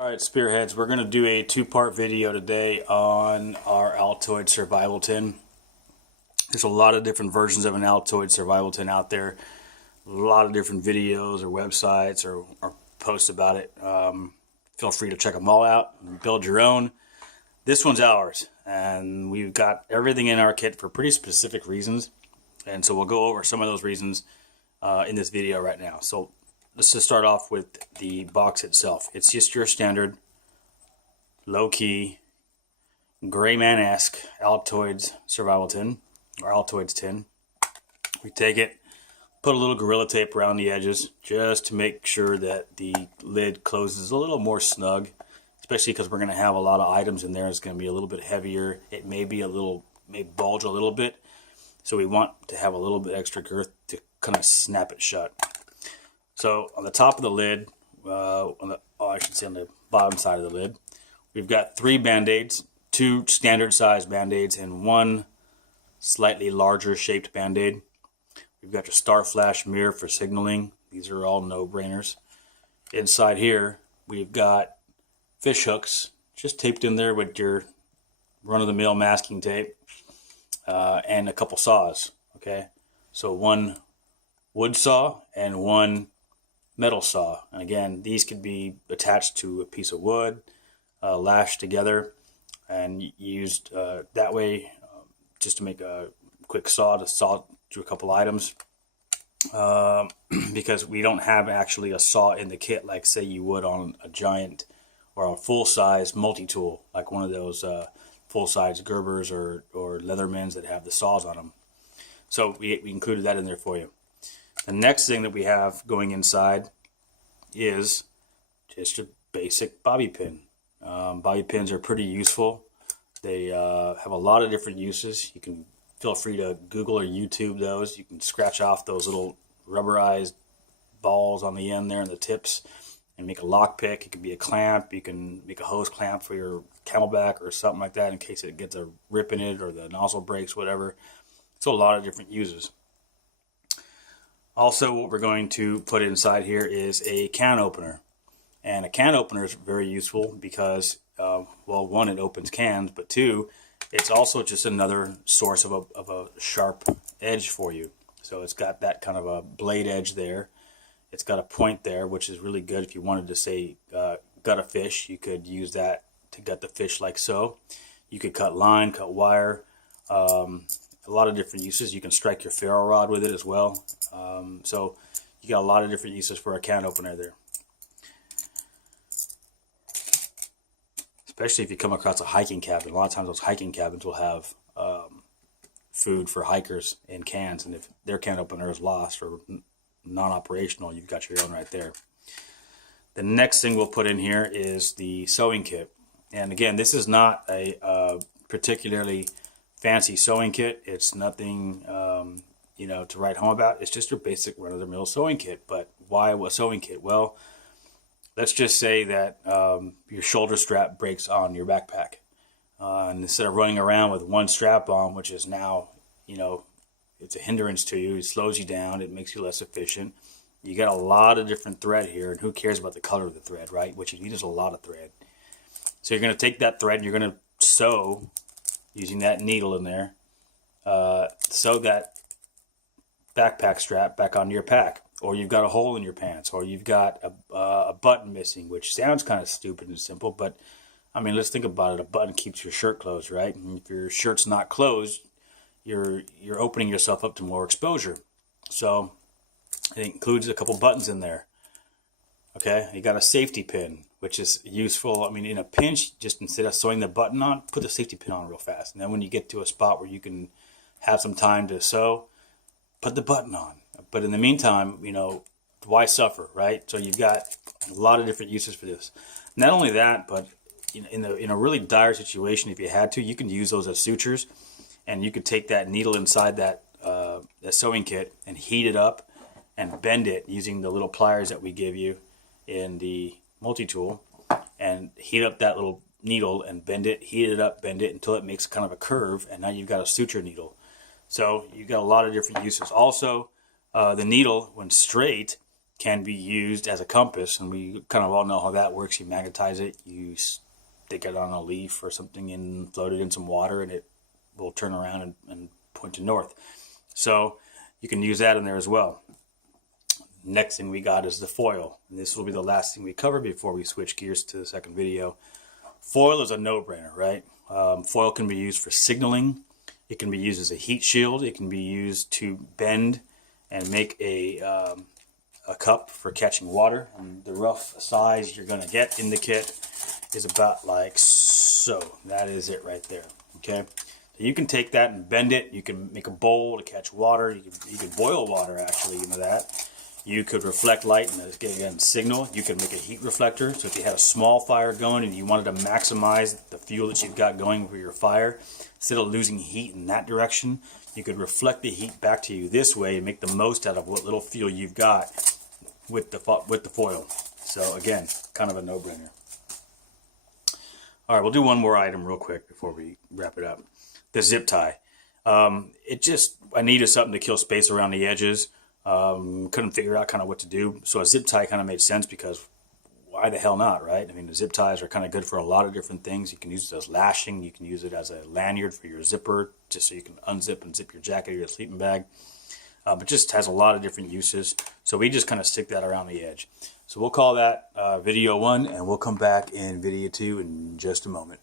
Alright, Spearheads, we're going to do a two-part video today on our Altoids Survival Tin. There's a lot of different versions of an Altoids Survival Tin out there. A lot of different videos or websites or posts about it. Feel free to check them all out and build your own. This one's ours, and we've got everything in our kit for pretty specific reasons. And so we'll go over some of those reasons in this video right now. So let's just start off with the box itself. It's just your standard, low-key, gray man-esque Altoids Survival Tin, or Altoids Tin. We take it, put a little Gorilla Tape around the edges, just to make sure that the lid closes a little more snug, especially because we're going to have a lot of items in there. It's going to be a little bit heavier. It may bulge a little bit, so we want to have a little bit extra girth to kind of snap it shut. So on the top of the lid, I should say on the bottom side of the lid, we've got 3 Band-Aids, 2 standard size Band-Aids, and 1 slightly larger shaped Band-Aid. We've got your star flash mirror for signaling. These are all no-brainers. Inside here, we've got fish hooks, just taped in there with your run-of-the-mill masking tape, and a couple saws. Okay, so 1 wood saw and 1 metal saw, and again, these could be attached to a piece of wood, lashed together, and used that way, just to make a quick saw to saw through a couple items. Because we don't have actually a saw in the kit like say you would on a giant or a full-size multi-tool, like one of those full-size Gerbers or Leathermans that have the saws on them. So we included that in there for you. The next thing that we have going inside is just a basic bobby pin. Bobby pins are pretty useful. They have a lot of different uses. You can feel free to Google or YouTube those. You can scratch off those little rubberized balls on the end there and the tips and make a lock pick. It could be a clamp. You can make a hose clamp for your Camelback or something like that in case it gets a rip in it or the nozzle breaks, whatever. So a lot of different uses. Also, what we're going to put inside here is a can opener. And a can opener is very useful because, well, 1, it opens cans, but 2, it's also just another source of a sharp edge for you. So it's got that kind of a blade edge there. It's got a point there, which is really good if you wanted to say gut a fish. You could use that to gut the fish like so. You could cut line, cut wire. A lot of different uses. You can strike your ferro rod with it as well. So you got a lot of different uses for a can opener there. Especially if you come across a hiking cabin. A lot of times those hiking cabins will have food for hikers in cans, and if their can opener is lost or non-operational, you've got your own right there. The next thing we'll put in here is the sewing kit. And again, this is not a particularly fancy sewing kit. It's nothing to write home about. It's just your basic run-of-the-mill sewing kit. But why a sewing kit? Well, let's just say that your shoulder strap breaks on your backpack, and instead of running around with 1 strap on, which is now it's a hindrance to you, it slows you down, it makes you less efficient. You got a lot of different thread here, and who cares about the color of the thread, right? What you need is a lot of thread. So you're going to take that thread and you're going to sew using that needle in there, sew that backpack strap back onto your pack, or you've got a hole in your pants, or you've got a button missing, which sounds kind of stupid and simple, but I mean, let's think about it. A button keeps your shirt closed, right? And if your shirt's not closed, you're opening yourself up to more exposure. So it includes a couple buttons in there. Okay, you got a safety pin, which is useful. I mean, in a pinch, just instead of sewing the button on, put the safety pin on real fast. And then when you get to a spot where you can have some time to sew, put the button on. But in the meantime, why suffer, right? So you've got a lot of different uses for this. Not only that, but in a really dire situation, if you had to, you can use those as sutures, and you could take that needle inside that sewing kit and heat it up and bend it using the little pliers that we give you in the multi-tool, and heat up that little needle and bend it, heat it up, bend it until it makes kind of a curve, and now you've got a suture needle. So you've got a lot of different uses. Also, the needle, when straight, can be used as a compass, and we kind of all know how that works. You magnetize it, you stick it on a leaf or something and float it in some water, and it will turn around and point to north. So you can use that in there as well. Next thing we got is the foil, and this will be the last thing we cover before we switch gears to the second video. Foil is a no-brainer, right? Foil can be used for signaling. It can be used as a heat shield. It can be used to bend and make a cup for catching water. And the rough size you're going to get in the kit is about like so. That is it right there. Okay, so you can take that and bend it. You can make a bowl to catch water. You can boil water, actually, you know that. You could reflect light and again signal. You could make a heat reflector. So if you had a small fire going and you wanted to maximize the fuel that you've got going for your fire, instead of losing heat in that direction, you could reflect the heat back to you this way and make the most out of what little fuel you've got with the foil. So again, kind of a no-brainer. All right, we'll do one more item real quick before we wrap it up. The zip tie. I needed something to kill space around the edges. Couldn't figure out kind of what to do. So a zip tie kind of made sense, because why the hell not, right? I mean, the zip ties are kind of good for a lot of different things. You can use it as lashing. You can use it as a lanyard for your zipper, just so you can unzip and zip your jacket or your sleeping bag. But just has a lot of different uses. So we just kind of stick that around the edge. So we'll call that video 1, and we'll come back in video 2 in just a moment.